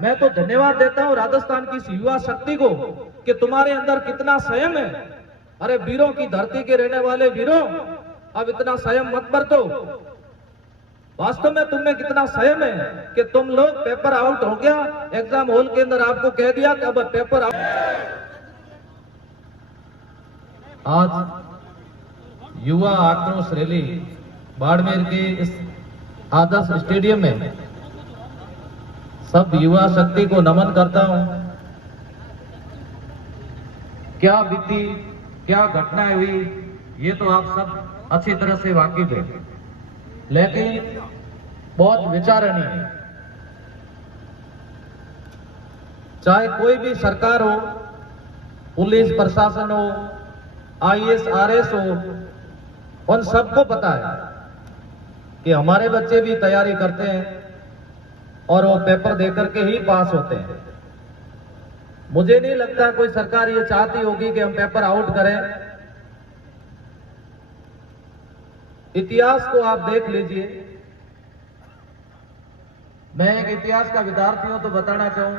मैं तो धन्यवाद देता हूं राजस्थान की इस युवा शक्ति को कि तुम्हारे अंदर कितना संयम है। अरे वीरों की धरती के रहने वाले वीरों, अब इतना संयम मत बरतो। वास्तव में तुम में कितना संयम है कि तुम लोग पेपर आउट हो गया, एग्जाम हॉल के अंदर आपको कह दिया कि अब पेपर आउट। आज युवा आक्रोश रैली बाड़मेर के इस आदर्श स्टेडियम में सब युवा शक्ति को नमन करता हूं। क्या बीती, क्या घटनाएं हुई, ये तो आप सब अच्छी तरह से वाकिफ है, लेकिन बहुत विचारणीय है। चाहे कोई भी सरकार हो, पुलिस प्रशासन हो, आईएएस आरएस हो, उन सबको पता है कि हमारे बच्चे भी तैयारी करते हैं और वो पेपर देकर के ही पास होते हैं। मुझे नहीं लगता कोई सरकार ये चाहती होगी कि हम पेपर आउट करें। इतिहास को आप देख लीजिए। मैं एक इतिहास का विद्यार्थी हूं तो बताना चाहूं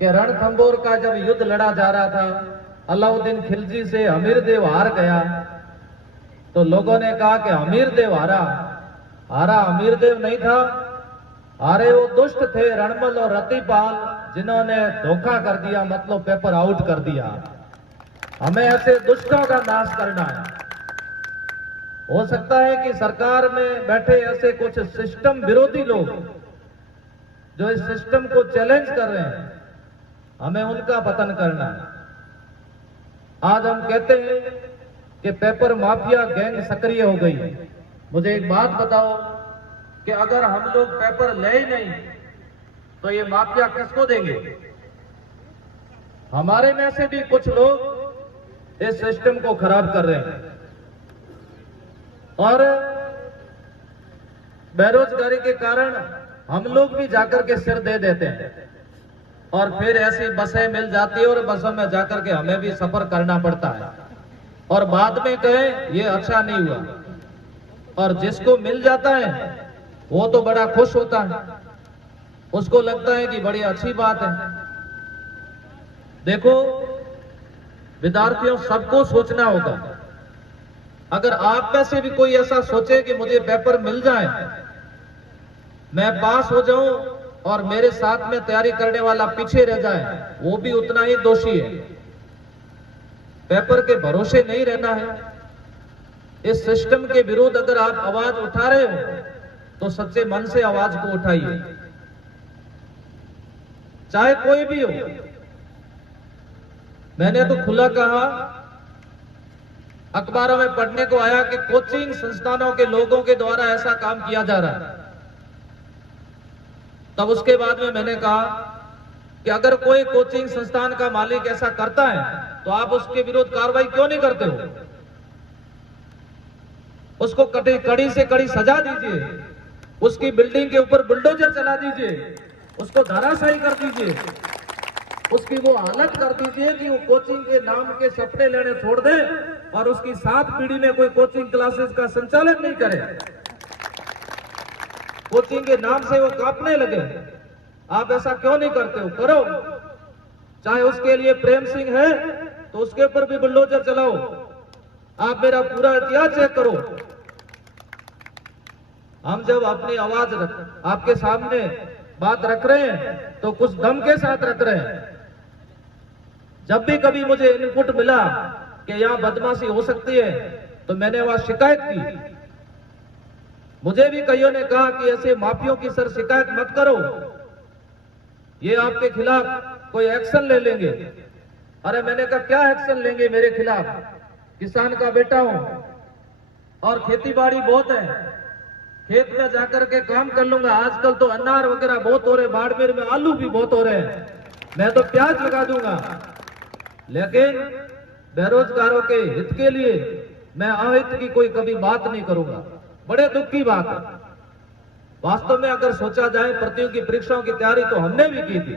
कि रणथंभौर का जब युद्ध लड़ा जा रहा था, अलाउद्दीन खिलजी से हमीरदेव हार गया, तो लोगों ने कहा कि हमीरदेव हारा। हमीरदेव नहीं था, हारे वो दुष्ट थे रणमल और रतिपाल, जिन्होंने धोखा कर दिया, मतलब पेपर आउट कर दिया। हमें ऐसे दुष्टों का नाश करना है। हो सकता है कि सरकार में बैठे ऐसे कुछ सिस्टम विरोधी लोग जो इस सिस्टम को चैलेंज कर रहे हैं, हमें उनका पतन करना है। आज हम कहते हैं कि पेपर माफिया गैंग सक्रिय हो गई। मुझे एक बात बताओ कि अगर हम लोग पेपर ले ही नहीं तो ये माफिया किसको देंगे? हमारे में से भी कुछ लोग इस सिस्टम को खराब कर रहे हैं और बेरोजगारी के कारण हम लोग भी जाकर के सिर दे देते हैं और फिर ऐसी बसें मिल जाती है और बसों में जाकर के हमें भी सफर करना पड़ता है और बाद में कहें ये अच्छा नहीं हुआ। और जिसको मिल जाता है वो तो बड़ा खुश होता है, उसको लगता है कि बड़ी अच्छी बात है। देखो विद्यार्थियों, सबको सोचना होगा। अगर आप में से भी कोई ऐसा सोचे कि मुझे पेपर मिल जाए, मैं पास हो जाऊं और मेरे साथ में तैयारी करने वाला पीछे रह जाए, वो भी उतना ही दोषी है। पेपर के भरोसे नहीं रहना है। इस सिस्टम के विरुद्ध अगर आप आवाज उठा रहे हो तो सच्चे मन से आवाज को उठाइए, चाहे कोई भी हो। मैंने तो खुला कहा, अखबारों में पढ़ने को आया कि कोचिंग संस्थानों के लोगों के द्वारा ऐसा काम किया जा रहा है। तब उसके बाद में मैंने कहा कि अगर कोई कोचिंग संस्थान का मालिक ऐसा करता है तो आप उसके विरुद्ध कार्रवाई क्यों नहीं करते हो? उसको कड़ी से कड़ी सजा दीजिए, उसकी बिल्डिंग के ऊपर बुलडोजर चला दीजिए, उसको धराशायी कर दीजिए, उसकी वो हालत कर दीजिए कि वो कोचिंग के नाम के सपने लेने छोड़ दे और उसकी 7 पीढ़ी में कोई कोचिंग क्लासेस का संचालन नहीं करे, कोचिंग के नाम से वो कांपने लगे। आप ऐसा क्यों नहीं करते हो? करो। चाहे उसके लिए प्रेम सिंह है तो उसके ऊपर भी बुलडोजर चलाओ। आप मेरा पूरा इतिहास चेक करो। हम जब अपनी आवाज आपके सामने बात रख रहे हैं तो कुछ दम के साथ रख रहे हैं। जब भी कभी मुझे इनपुट मिला कि यहां बदमाशी हो सकती है तो मैंने वहां शिकायत की। मुझे भी कईयों ने कहा कि ऐसे माफियों की सर शिकायत मत करो, ये आपके खिलाफ कोई एक्शन ले लेंगे। अरे मैंने कहा क्या एक्शन लेंगे मेरे खिलाफ? किसान का बेटा हूं और खेती बाड़ी बहुत है, खेत में जाकर के काम कर लूंगा। आजकल तो अनार वगैरह बहुत हो रहे, बाड़मेर में आलू भी बहुत हो रहे हैं, मैं तो प्याज लगा दूंगा। लेकिन बेरोजगारों के हित के लिए मैं अहित की कोई कभी बात नहीं करूंगा। बड़े दुख की बात है। वास्तव में अगर सोचा जाए, प्रतियोगी परीक्षाओं की तैयारी तो हमने भी की थी,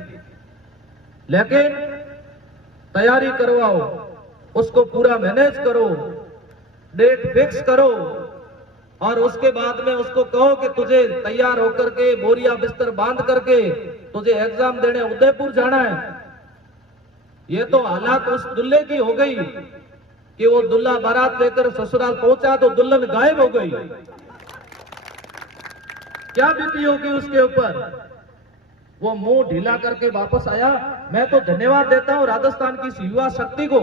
लेकिन तैयारी करवाओ, उसको पूरा मैनेज करो, डेट फिक्स करो और उसके बाद में उसको कहो कि तुझे तैयार होकर के बोरिया बिस्तर बांध करके तुझे एग्जाम देने उदयपुर जाना है। ये तो हालात उस दुल्हे की हो गई कि वो दुल्हा बारात लेकर ससुराल पहुंचा तो दुल्हन गायब हो गई। क्या बीती होगी उसके ऊपर। वो मुंह ढीला करके वापस आया। मैं तो धन्यवाद देता हूं राजस्थान की युवा शक्ति को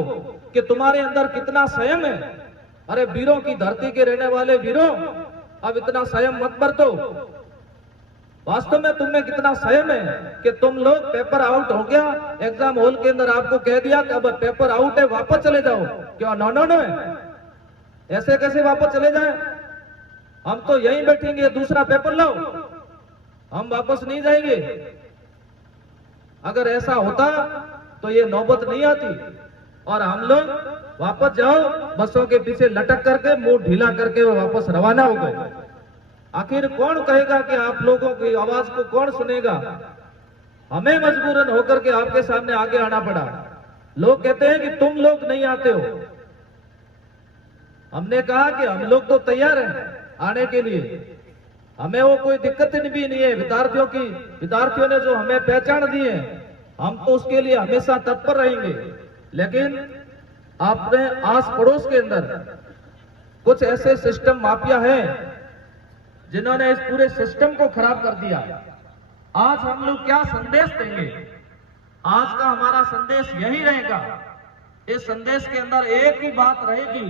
कि तुम्हारे अंदर कितना संयम है। अरे वीरों की धरती के रहने वाले वीरों, अब इतना संयम मत बरतो। वास्तव में तुम में कितना संयम है कि तुम लोग पेपर आउट हो गया, एग्जाम हॉल के अंदर आपको कह दिया कि अब पेपर आउट है, वापस चले जाओ। क्या नो नो नो है? ऐसे कैसे वापस चले जाए? हम तो यहीं बैठेंगे, दूसरा पेपर लाओ, हम वापस नहीं जाएंगे। अगर ऐसा होता तो ये नौबत नहीं आती और हम लोग वापस जाओ बसों के पीछे लटक करके मुंह ढीला करके वो वापस रवाना हो गए। आखिर कौन कहेगा कि आप लोगों की आवाज को कौन सुनेगा? हमें मजबूरन होकर के आपके सामने आगे आना पड़ा। लोग कहते हैं कि तुम लोग नहीं आते हो। हमने कहा कि हम लोग तो तैयार हैं आने के लिए, हमें वो कोई दिक्कत भी नहीं है। विद्यार्थियों ने जो हमें पहचान दी है, हम तो उसके लिए हमेशा तत्पर रहेंगे। लेकिन अपने आस पड़ोस के अंदर कुछ ऐसे सिस्टम माफिया हैं जिन्होंने इस पूरे सिस्टम को खराब कर दिया। आज हम लोग क्या संदेश देंगे? आज का हमारा संदेश यही रहेगा। इस संदेश के अंदर एक ही बात रहेगी,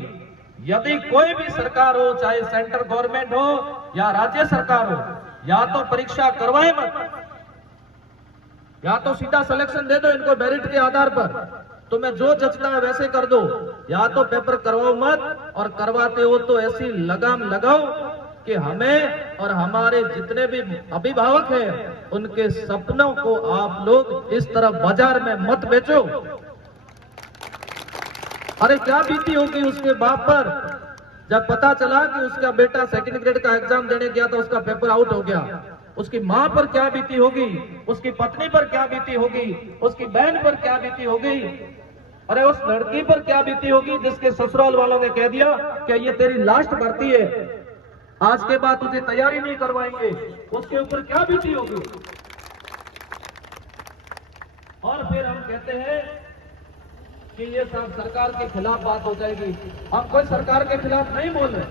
यदि कोई भी सरकार हो, चाहे सेंट्रल गवर्नमेंट हो या राज्य सरकार हो, या तो परीक्षा करवाए मत, या तो सीधा सिलेक्शन दे दो इनको मेरिट के आधार पर, तुम्हें जो जचता है वैसे कर दो, या तो पेपर करवाओ मत, और करवाते हो तो ऐसी लगाम लगाओ कि हमें और हमारे जितने भी अभिभावक हैं उनके सपनों को आप लोग इस तरह बाजार में मत बेचो। अरे क्या बीती होगी उसके बाप पर जब पता चला कि उसका बेटा सेकंड ग्रेड का एग्जाम देने गया था, उसका पेपर आउट हो गया। उसकी मां पर क्या बीती होगी, उसकी पत्नी पर क्या बीती होगी, उसकी बहन पर क्या बीती होगी, अरे उस लड़की पर क्या बीती होगी जिसके ससुराल वालों ने कह दिया कि ये तेरी लास्ट भर्ती है, आज के बाद तुझे तैयारी नहीं करवाएंगे। उसके ऊपर क्या बीती होगी। और फिर हम कहते हैं कि ये सब सरकार के खिलाफ बात हो जाएगी। हम कोई सरकार के खिलाफ नहीं बोल रहे,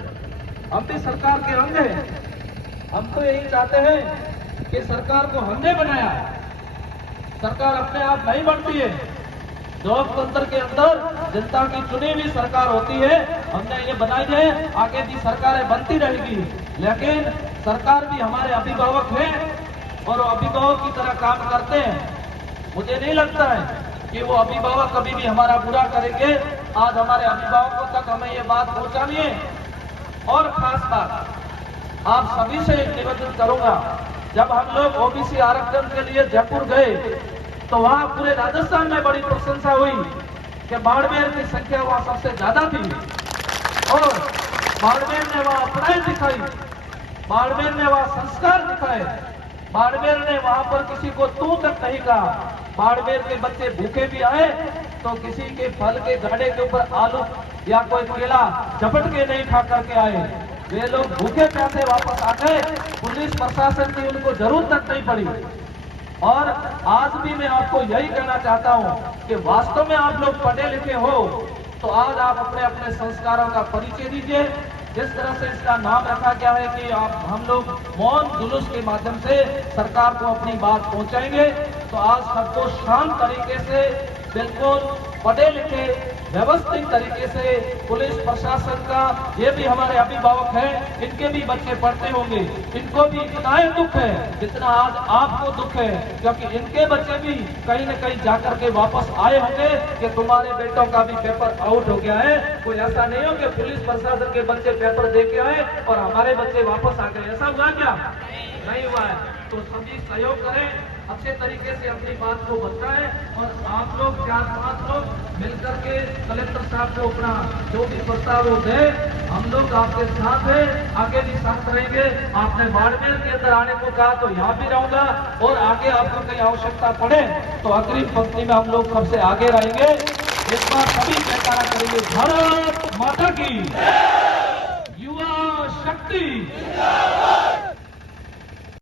हम भी सरकार के अंग हैं। हम तो यही चाहते हैं कि सरकार को हमने बनाया, सरकार अपने आप नहीं बनती है। लोकतंत्र के अंदर जनता की चुनी हुई सरकार होती है, हमने ये बनाई है, आगे भी सरकारें बनती रहेगी। लेकिन सरकार भी हमारे अभिभावक हैं और अभिभावक की तरह काम करते हैं। मुझे नहीं लगता है कि वो अभिभावक कभी भी हमारा बुरा करेंगे। आज हमारे अभिभावकों तक हमें ये बात पहुंचानी है। और खास बात आप सभी से एक निवेदन करूंगा, जब हम लोग ओबीसी आरक्षण के लिए जयपुर गए तो वहां पूरे राजस्थान में बड़ी प्रशंसा हुई कि बाड़मेर की संख्या वहां सबसे ज्यादा थी और बाड़मेर ने वहां अपनाई दिखाई, बाड़मेर ने वहां संस्कार दिखाए, बाड़मेर ने वहां पर किसी को तू तक नहीं कहा। बाड़मेर के बच्चे भूखे भी आए तो किसी के फल के गाड़े के ऊपर आलू या कोई केला झपट के नहीं खा करके आए। वे लोग भूखे प्यासे वापस आ गए, पुलिस प्रशासन की उनको जरूरत तक नहीं पड़ी। और आज भी मैं आपको यही कहना चाहता हूं कि वास्तव में आप लोग पढ़े लिखे हो तो आज आप अपने अपने संस्कारों का परिचय दीजिए। जिस तरह से इसका नाम रखा गया है कि हम लोग मौन जुलूस के माध्यम से सरकार को अपनी बात पहुंचाएंगे, तो आज सबको शांत तरीके से, बिल्कुल पढ़े लिखे व्यवस्थित तरीके से, पुलिस प्रशासन का, ये भी हमारे अभिभावक हैं, इनके भी बच्चे पढ़ते होंगे, इनको भी इतना ही दुख है जितना आज आपको दुख है, क्योंकि इनके बच्चे भी कहीं न कहीं जाकर के वापस आए होंगे कि तुम्हारे बेटों का भी पेपर आउट हो गया है। कोई ऐसा नहीं हो कि पुलिस प्रशासन के बच्चे पेपर दे के आए और हमारे बच्चे वापस आ गए। ऐसा हुआ क्या? नहीं हुआ है। तो सभी सहयोग करें, अच्छे तरीके से अपनी बात को बताएं और आप लोग 4-5 लोग मिलकर के कलेक्टर साहब को अपना जो भी प्रस्ताव हो दे, हम लोग आपके साथ हैं, आगे भी साथ रहेंगे। आपने बाड़मेर के अंदर आने को कहा तो यहाँ भी रहूंगा और आगे आपको कहीं आवश्यकता पड़े तो अग्रिम पंक्ति में हम लोग सबसे आगे रहेंगे। इस बार सभी जयकारा करेंगे, भारत माता की। युवा शक्ति